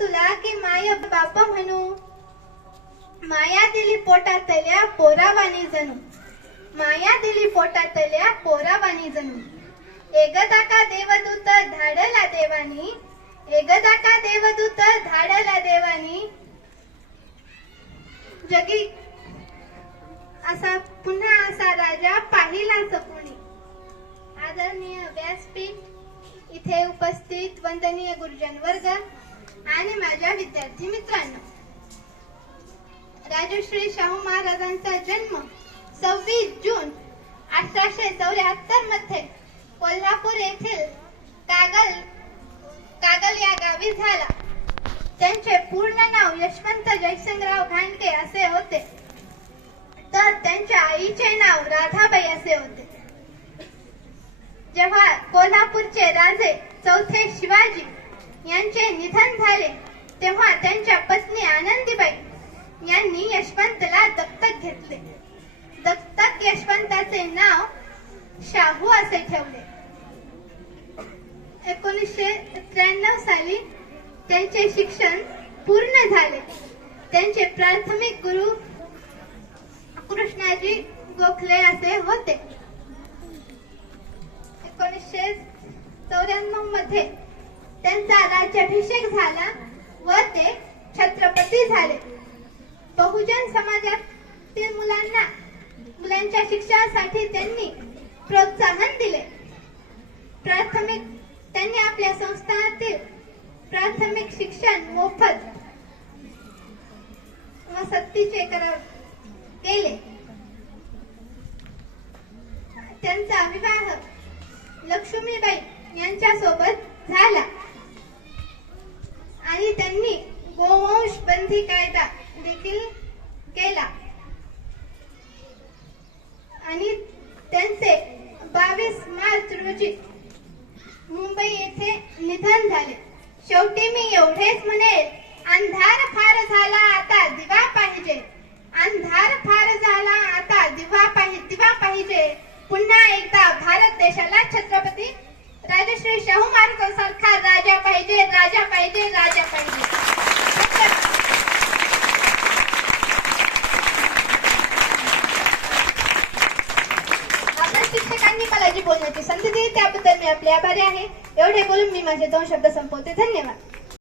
तुला की माय बाप म्हणू, माया दिली पोटातल्या पोरावानी जणू, माया दिली पोटातल्या पोरावानी जणू. एकदा का देवदूत धाडला देवानी, एकदा का देवदूत धाडला देवानी. जगी असा पुन्हा असा राजा पाहिलाच कोणी. आदरणीय व्यासपीठ, इथे उपस्थित वंदनीय गुरुजन वर्ग आणि माझ्या विद्यार्थी मित्रांनो, राजश्री शाहू महाराजांचा जन्म 26 जून 1874 मध्ये कोल्हापूर येथील कागल या गावी झाला. त्यांचे पूर्ण नाव यशवंत जयसिंगराव घाणके असे होते, तर त्यांच्या आईचे नाव राधाबाई असे होते. जेव्हा कोल्हापूरचे राजे चौथे शिवाजी यांचे निधन झाले, तेव्हा त्यांच्या पत्नी आनंदीबाई यांनी यशवंतला दत्तक घेतले. दत्तक यशवंताचे नाव शाहू असे ठेवले. 1993 साली त्यांचे शिक्षण पूर्ण झाले. त्यांचे प्राथमिक गुरु कृष्णाजी गोखले असे होते. 1994 मध्ये त्यांचा राज्याभिषेक झाला व ते छत्रपती झाले. बहुजन समाजातील मुलांच्या शिक्षणासाठी त्यांनी प्रोत्साहन दिले. त्यांनी आपल्या संस्थानातील प्राथमिक शिक्षण मोफत व सक्तीचे केले. त्यांचा विवाह लक्ष्मीबाई यांच्या सोबत झाला आणि त्यांनी गोवंश बंदी कायदा देखील केला आणि त्यांचे 22 मार्च रोजी मुंबई येथे निधन झाले. शेवटी मी एवढेच म्हणेल, अंधार फार झाला आता दिवा पाहिजे, अंधार फार झाला आता दिवा पाहिजे. पुन्हा एकदा भारत देशाला छत्रपती राजश्री शाहू महाराजांसारखा राजा पाहिजे, राजा पाहिजे, राजा पाहिजे. आपल्या शिक्षकांनी मला जी बोलण्याची संधी दिली त्याबद्दल मी आपले आभारी आहे. एवढे बोलून मी माझे 2 शब्द संपवते. धन्यवाद.